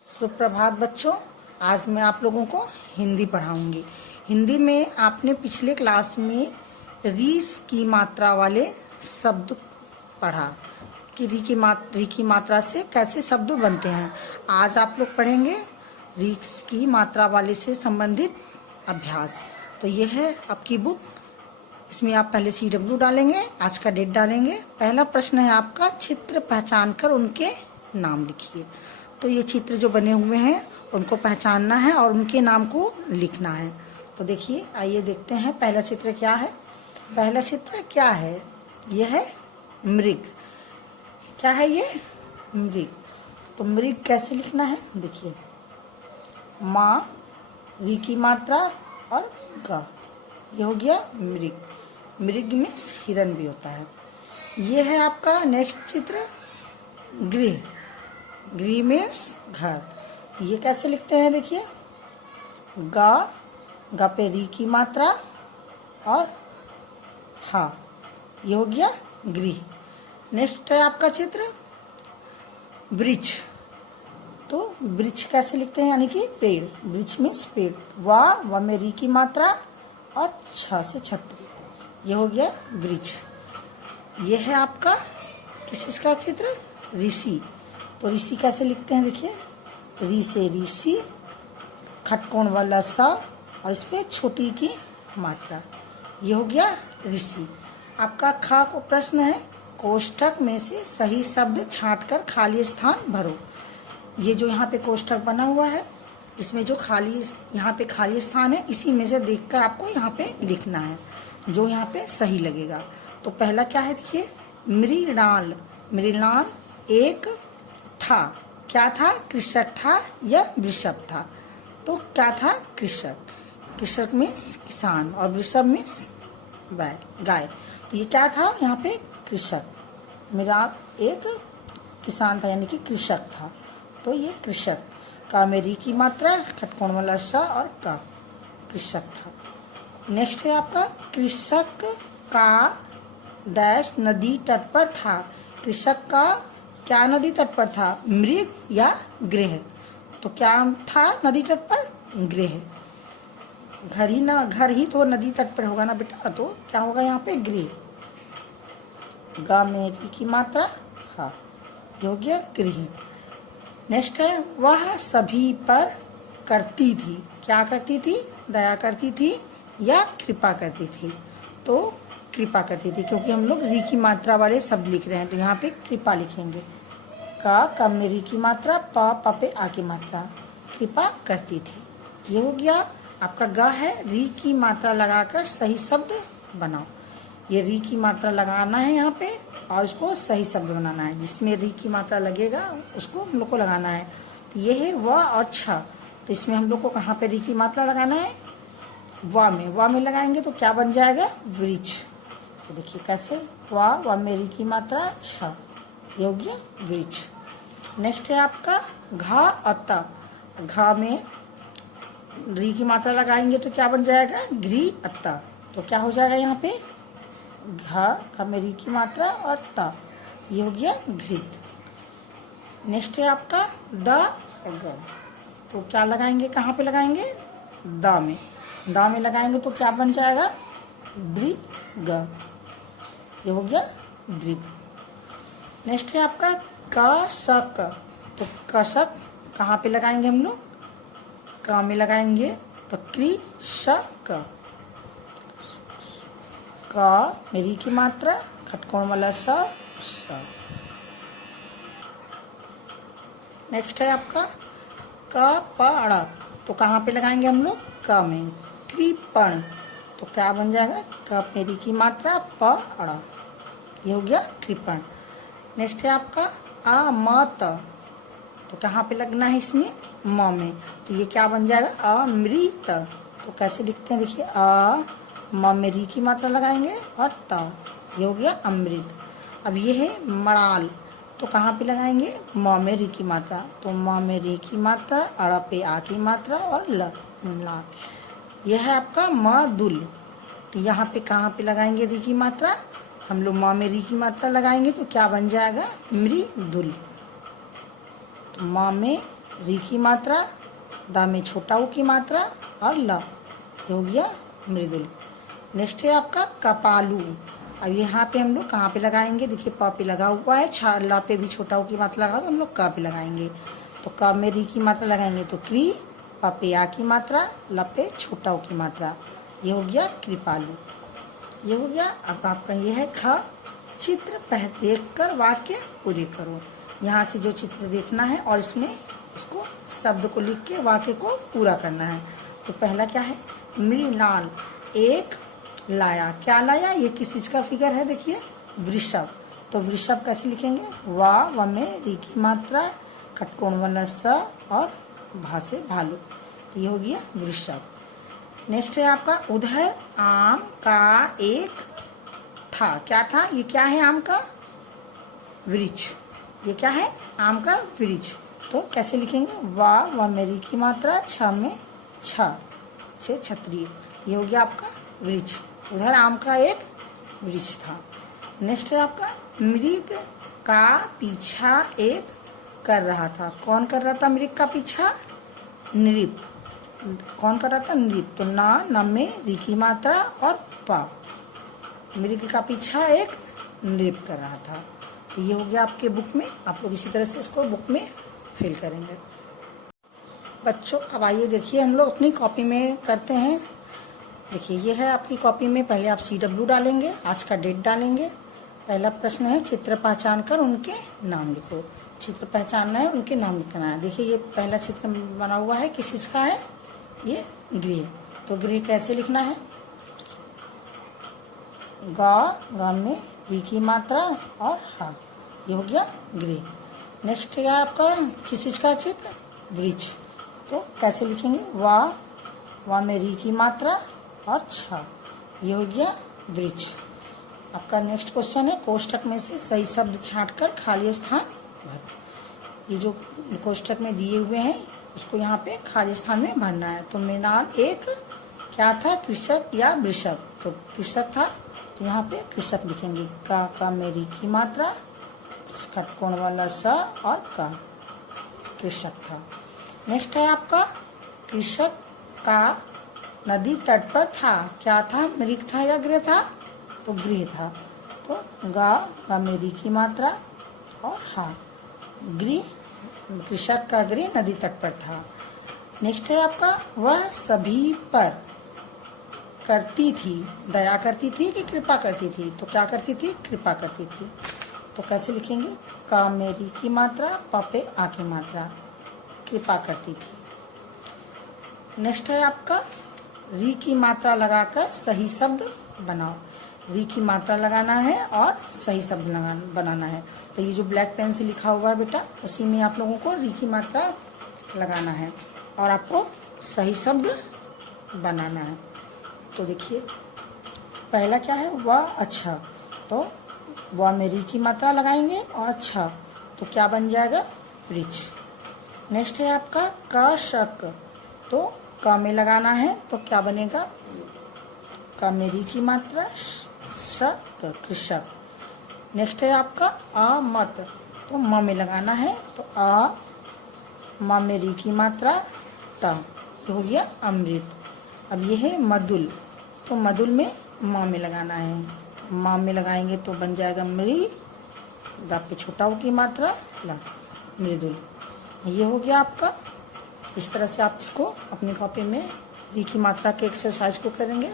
सुप्रभात बच्चों। आज मैं आप लोगों को हिंदी पढ़ाऊंगी। हिंदी में आपने पिछले क्लास में रीस की मात्रा वाले शब्द पढ़ा कि री की मात्रा से कैसे शब्द बनते हैं। आज आप लोग पढ़ेंगे रीस की मात्रा वाले से संबंधित अभ्यास। तो ये है आपकी बुक। इसमें आप पहले CW डालेंगे, आज का डेट डालेंगे। पहला प्रश्न है आपका, चित्र पहचान कर उनके नाम लिखिए। तो ये चित्र जो बने हुए हैं उनको पहचानना है और उनके नाम को लिखना है। तो देखिए, आइए देखते हैं पहला चित्र क्या है। पहला चित्र क्या है? यह है मृग। क्या है ये? मृग। तो मृग कैसे लिखना है? देखिए, माँ, री की मात्रा और ग, ये हो गया मृग। मृग में हिरन भी होता है। ये है आपका नेक्स्ट चित्र, गृह। गृह मीन्स घर। ये कैसे लिखते हैं? देखिए, गा, गा पे री की मात्रा और हा, ये हो गया गृह। नेक्स्ट है आपका चित्र वृक्ष। तो वृक्ष कैसे लिखते हैं? यानी कि पेड़। वृक्ष मीन्स पेड़। वा में री की मात्रा और छ से छतरी, ये हो गया वृक्ष। ये है आपका किस का चित्र? ऋषि। तो ऋषि कैसे लिखते हैं? देखिए, री से ऋषि, खटकोण वाला सा और इस पे छोटी की मात्रा, ये हो गया ऋषि। आपका खा को प्रश्न है, कोष्ठक में से सही शब्द छांटकर खाली स्थान भरो। ये जो यहाँ पे कोष्ठक बना हुआ है, इसमें जो यहाँ पे खाली स्थान है, इसी में से देखकर आपको यहाँ पे लिखना है जो यहाँ पे सही लगेगा। तो पहला क्या है? देखिए, मृणाल। मृणाल एक था। क्या था? कृषक था या वृषभ था? तो क्या था? कृषक। कृषक मीन्स किसान और वृषभ मीन्स गाय। तो ये क्या था? यहाँ पे कृषक। मृणाल एक किसान था यानी कि कृषक था, तो ये कृषक। का में री की मात्रा, खटकोण वाला सा और का, कृषक था। नेक्स्ट है आपका, कृषक का डैश नदी तट पर था। कृषक का क्या नदी तट पर था? मृग या गृह? तो क्या था नदी तट पर? गृह। घर ही तो नदी तट पर होगा ना बेटा, तो क्या होगा यहाँ पे? गृह। गा में री की मात्रा, हा, ये हो गया गृह। नेक्स्ट है, वह सभी पर करती थी। क्या करती थी? दया करती थी या कृपा करती थी? तो कृपा करती थी, क्योंकि हम लोग री की मात्रा वाले शब्द लिख रहे हैं, तो यहाँ पे कृपा लिखेंगे। का में री की मात्रा, प पे आ की मात्रा, कृपा करती थी। ये हो गया आपका ग है। री की मात्रा लगाकर सही शब्द बनाओ। ये री की मात्रा लगाना है यहाँ पे और उसको सही शब्द बनाना है। जिसमें री की मात्रा लगेगा उसको हम लोग को लगाना है। तो ये है व और छ। तो इसमें हम लोग को कहाँ पे री की मात्रा लगाना है? वा में। वा में लगाएंगे तो क्या बन जाएगा? वृक्ष। तो देखिए कैसे, वा में री की मात्रा छ, ये हो गया वृक्ष। नेक्स्ट है आपका घा अता। घा में री की मात्रा लगाएंगे तो क्या बन जाएगा? घृ अत्ता। तो क्या हो जाएगा यहाँ पे? घा का में री की मात्रा और ता, ये हो गया घृत। नेक्स्ट है आपका द और ग। तो क्या लगाएंगे? कहाँ पे लगाएंगे? द में। द में लगाएंगे तो क्या बन जाएगा? दृग, ये हो गया दृग। नेक्स्ट है आपका कसक। तो कसक कहाँ पे लगाएंगे हम लोग? का में लगाएंगे तो कृषक। का में री की मात्रा, खटकोण वाला सा। नेक्स्ट है आपका कपड़। तो कहाँ पे लगाएंगे हम लोग? क में। कृपण। तो क्या बन जाएगा? क में री की मात्रा, पड़, ये हो गया कृपण। नेक्स्ट है आपका अमत। तो कहाँ पे लगना है इसमें? म में। तो ये क्या बन जाएगा? अमृत। तो कैसे लिखते हैं? देखिए, म में री की मात्रा लगाएंगे और त, ये हो गया अमृत। अब ये है मड़ाल। तो कहाँ पे लगाएंगे? म में री की मात्रा। तो म में री की मात्रा, अड़ पे आ की मात्रा और ल, यह है आपका मदुल। तो यहाँ पे कहाँ पे लगाएंगे री की मात्रा? हम लोग म में री की मात्रा लगाएंगे तो क्या बन जाएगा? मृदुल। तो म में री की मात्रा, दा में छोटा ऊ की मात्रा और ल, ये हो गया मृदुल। नेक्स्ट है आपका कपालू। अब यहाँ पे हम लोग कहाँ पे लगाएंगे, देखिए प पे लगा हुआ है, छा ला पे भी छोटा ऊ की मात्रा लगा तो हम लोग क पे लगाएंगे। तो क में री की मात्रा लगाएंगे तो क्री, प पे आ की मात्रा, ल पे छोटा ऊ की मात्रा, ये हो गया कृपालु, ये हो गया। अब आपका ये है ख। चित्र देख कर वाक्य पूरे करो। यहाँ से जो चित्र देखना है और इसमें इसको शब्द को लिख के वाक्य को पूरा करना है। तो पहला क्या है, मृणाल एक लाया, क्या लाया, ये किस चीज का फिगर है, देखिए वृषभ। तो वृषभ कैसे लिखेंगे, व में री की मात्रा, खटकोण वाला स और भा से भालू, तो ये हो गया वृषभ। नेक्स्ट है आपका उधर आम का एक था, क्या था, ये क्या है, आम का वृक्ष, ये क्या है, आम का वृक्ष। तो कैसे लिखेंगे, व में री की मात्रा, छ में छ से क्षत्रिय, ये हो गया आपका वृक्ष। उधर आम का एक वृक्ष था। नेक्स्ट है आपका मृग का पीछा एक कर रहा था, कौन कर रहा था मृग का पीछा, नृप, कौन कर रहा था, नृप। तो न में री की मात्रा और पा, मृग का पीछा एक नृप कर रहा था। तो ये हो गया आपके बुक में, आप लोग इसी तरह से इसको बुक में फिल करेंगे। बच्चों अब आइए देखिए हम लोग अपनी कॉपी में करते हैं। देखिए ये है आपकी कॉपी में, पहले आप CW डालेंगे, आज का डेट डालेंगे। पहला प्रश्न है चित्र पहचान कर उनके नाम लिखो। चित्र पहचानना है, उनके नाम लिखना है। देखिए ये पहला चित्र बना हुआ है, किस चीज का है, ये गृह। तो गृह कैसे लिखना है, गा में री की मात्रा और हा, ये हो गया गृह। नेक्स्ट है आपका किस चीज का चित्र, वृक्ष। तो कैसे लिखेंगे, वा में री की मात्रा और छ, ये हो गया वृक्ष। आपका नेक्स्ट क्वेश्चन है कोष्टक में से सही शब्द छांटकर खाली स्थान भर। ये जो कोष्टक में दिए हुए हैं उसको यहाँ पे खाली स्थान में भरना है। तो मृणाल एक क्या था, कृषक या वृषभ, तो कृषक था, तो यहाँ पे कृषक लिखेंगे। का में री की मात्रा, खटकोण वाला स और का, कृषक था। नेक्स्ट है आपका कृषक का नदी तट पर था, क्या था, मृग था या गृह था, तो गृह था। तो गा में री की मात्रा और हा, गृह, कृषक का गृह नदी तट पर था। नेक्स्ट है आपका वह सभी पर करती थी, दया करती थी कि कृपा करती थी, तो क्या करती थी, कृपा करती थी। तो कैसे लिखेंगे, का में री की मात्रा, प पे आ की मात्रा, कृपा करती थी। नेक्स्ट है आपका री की मात्रा लगाकर सही शब्द बनाओ। री की मात्रा लगाना है और सही शब्द बनाना है। तो ये जो ब्लैक पेन से लिखा हुआ है बेटा, उसी में आप लोगों को री की मात्रा लगाना है और आपको सही शब्द बनाना है। तो देखिए पहला क्या है, वह अच्छा, तो वह में री की मात्रा लगाएंगे और अच्छा, तो क्या बन जाएगा, वृक्ष। नेक्स्ट है आपका कृषक, तो क में लगाना है तो क्या बनेगा, क में री की मात्रा, शक, कृषक। नेक्स्ट है आपका अमत, तो म में लगाना है, तो आ, म में री की मात्रा, त, तो हो गया अमृत। अब ये है मदुल, तो मदुल में म में लगाना है, म में लगाएंगे तो बन जाएगा मृ, द पे छोटा ऊ की मात्रा, ला, मृदुल। ये हो गया आपका। इस तरह से आप इसको अपनी कॉपी में री की मात्रा के एक्सरसाइज को करेंगे।